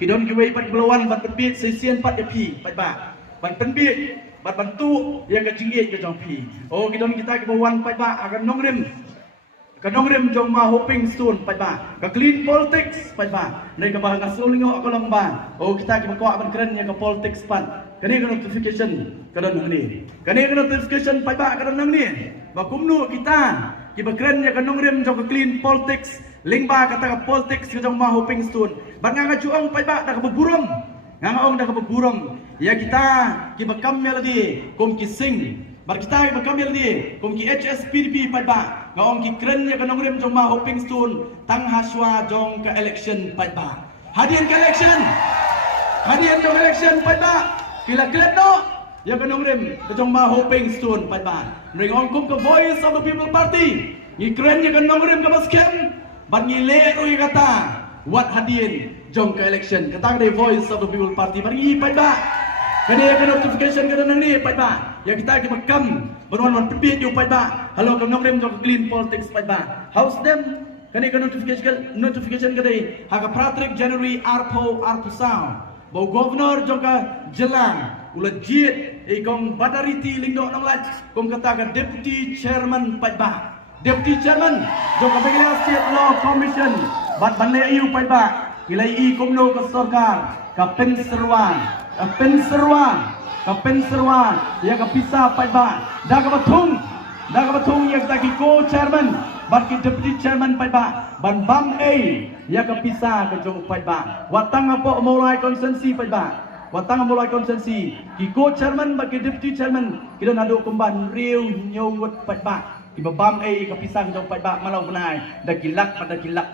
Kidon kiwei pat belawan bat penbit sesian pat pi pat ba. Bat penbit bat bantu yang ke jinggit ke jong pi. Oh kidon kita ke bawan pat ba akan nongrem. Kanongrem jong ma hoping soon pat ba. Ka clean politics pat ba. Nei ka ba ngasulingo akolong ba. Oh kita ke ko akan keren yang ke politics pat. Kani ka notification kadon ni. Kani ka notification pat ba kadon ni. Ba kumnu kita kiba keren yang kanongrem jong ka clean politics. Lingba kata ka politics ka jong ma hoping soon. Ba nga juong pat ba da ka buburom. Nga ong da ka buburom. Ya kita kiba kamya lagi kum kising. Bar kita kiba kamya lagi kum ki HSPDP pat ba. Ngaong ki keren ya kanongrem jong ma hoping soon tang haswa jong ka election pat ba. Hadian ka election. Hadian jong election pat ba. Kila klet no. Ya kanongrem jong ma hoping soon pat ba. Ringong kum ka voice of the people party. Ni keren ya kanongrem ka baskem. Bat ngile ro kata what hadian jong ka election. Kata ka voice of the people party bari pat ba. Kani ka notification ka nang ni pat ba. Ya kita ke makam berwan perbit yo pat ba. Halo kam nongrem jong clean politics pat ba. House them kani ka notification ka dai ha ka Patrick January arpo sound. Bau governor jong ka jelang ulat jit ikong badariti lingdo nang lat kom kata ka deputy chairman pat ba. Deputy chairman jong ka Bangla State Law Commission bat banle iu pat ba. Ilai i komno ka sarkar ka penserwan Kapenserwan ya kapisa pat ba da ka batung ya taki ko chairman bat ki deputy chairman pat ba ban bam ya kapisa ka jong pat ba watang apo mulai konsensi pat ba ki ko chairman bat ki deputy chairman kita nado kumban riu nyowut pat ba ki bam kapisa ka jong pat ba malau benai da kilak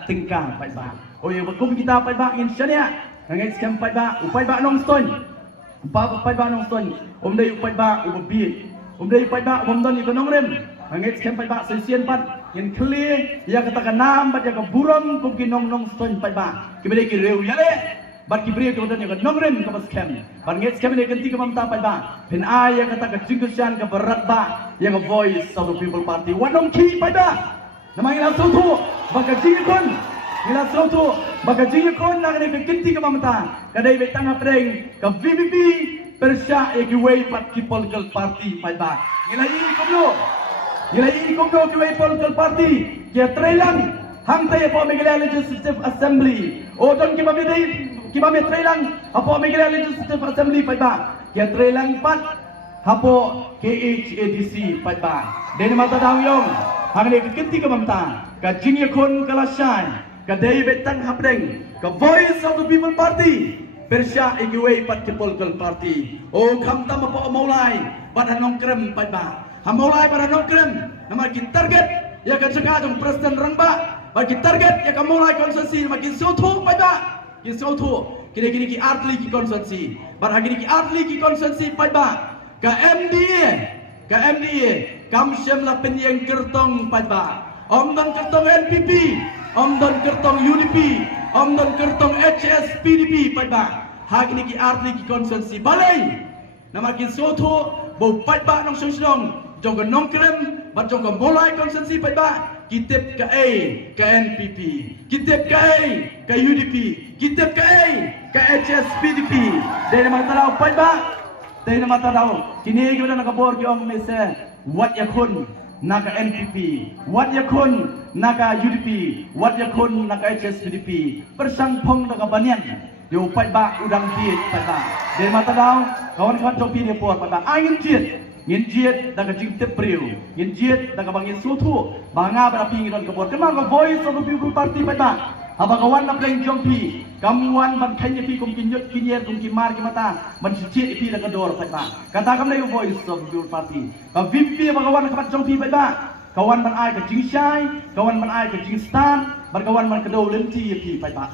tingkang pat ba oh ya bakum kita pat ba insyaallah ngai scam pat ba upai ba nong ston upai ba nong ston dai upai ba ubit dai upai ba don ikonong rem angit scam pat ba sesian pat in clear ya kata nam bat ya ka buram kum kinong nong ston pat ba kibele ki reu ya le bat ki bre ko don ya nong rem ka scam bat ngit scam ne ganti ka mamta pat ba pen ya kata ka jingkusian ka berat ba ya ka voice of the people party wanong ki pat ba namang ilang sutu baka jingkon ila soto baka jingkon na ne ganti ka mamta kadai betang apreng ka VVP Persya ekiway pat ki political party pat ba ngilai komno kiway political party kia trailang hamtai po Meghalaya Legislative Assembly o don ki mami trailang apo Meghalaya Legislative Assembly pat ba kia trailang pat hapo KHADC pat ba den mata daw yong hang ne kinti ka mamta ka jingyakon kalasyan ka day betang hapreng ka voice of the people party Persya igiway pat ki political party o kamta mapo maulay pat hanong krem pat ba hamaulay pat hanong krem nama ki target ya ka jaga jong president rangba pat ki target ya ka maulay konsensi nama ki soto pat ba ki soto kini ki artli ki konsensi pat hagini ki artli ki konsensi pat ba ka MDA kam syamla penyeng kertong pat ba omdan kertong NPP omdan kertong UDP omdan kertong HSPDP pat ba hagini ki artli ki konsensi balai nama ki soto bau pat ba nong song jong ka nong krem bat jong ka molai konsensi pat ba kitip ka ka NPP kitip ka ka UDP kitip ka HSPDP dai nama taraw pat ba dai nama taraw kini ki na nakabor ki ong mese wat yakun naka NPP, wat yakun naka UDP, wat yakun naka HSPDP, persangpong naka banyan, yo pat ba udang diet pat ba. Dari mata daw, kawan-kawan jopi ni pot pat ba. Angin jiet naka jingtip priu, ngin jiet naka bangin sutu, banga berapi ngidon kebor. Kenal ka voice of the people party pat ba. Haba kawan na playing jompi, kamuan ban kanya pi kum kinyot kinyer kum kimar kimata, ban cicit ipi na kador pat ba. Kata kam na yung voice of the people party. Ka VP haba kawan na kapat jompi pat ba. Kawan ban ay ka jingshay, kawan ban ay ka jingstan, ban kawan ban kadaw lenti ipi pat ba.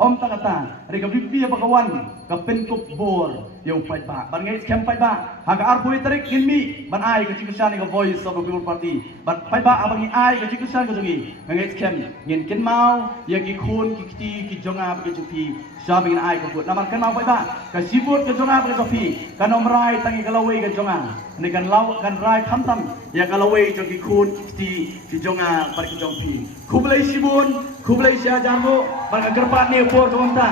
Om tangatang, rega VP haba kawan ka penkop bor yung pat ba. Ban ngay scam pat ba. Haga arpo itarik inmi, ban ay ka jingshan ka voice of the people party. Ban pat ba abang ay ka jingshan ka jungi. Ngay scam ngin kin mau ya ki khun ki kiti ki jonga ba ki jupi sabi na ay ko put naman kan mau pat ba ka sibut ka jonga ba ki jupi kan omrai tangi kalaway ka jonga ni kan law kan rai khamtam ya kalaway jo ki khun ki kiti ki jonga ba ki jupi kublai sibun kublai sya jango ban ka gerpat ne por tonta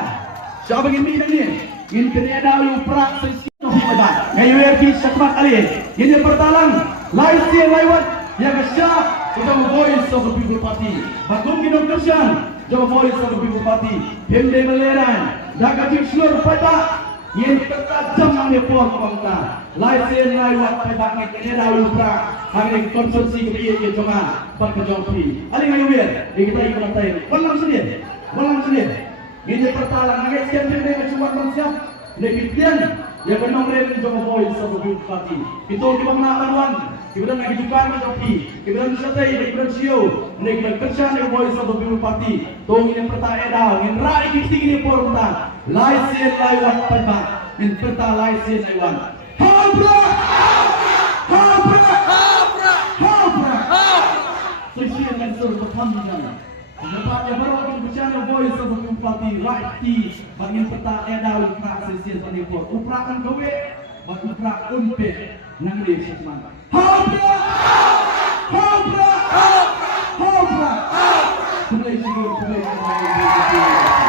Siapa ingin minum ni? Ingin kena dahulu perak sesiapa pada. Ngayu erki syakmat ali. Ini pertalang. Laisi lewat yang kesyak. Kita voice of the people party. Bagong kinong kersian. Jawa voice of the people party. Himde meleran. Dakatik seluruh pada. Yang tertajam ang report pangta. Laisi lewat pada ngayu kena dahulu perak. Hari konsumsi kebiaya ke cuma perkejauhi. Ali ngayu er. Kita ikut tayo. Walang sendiri. Walang sendiri. Ini pertalang agak siap dengan cuma manusia. Lebihkan yang benar mereka juga voice of the party. Itu kita mengenalkan kita nak juga menjadi kita menjadi kita siu. Mereka kerja dengan voice of the party. Tong ini pertanyaan dah. Ini rakyat kita ini porta. Laisen laiwan pada. Ini perta laisen laiwan. Habra, habra, habra, habra. Sesuai dengan suruh bertambah. Lepas yang baru akan berbicara voice of the party right di bagian peta ada uprak sesian penipur uprakan gawe buat uprak umpe nang di seman habra habra habra habra kembali sigur kembali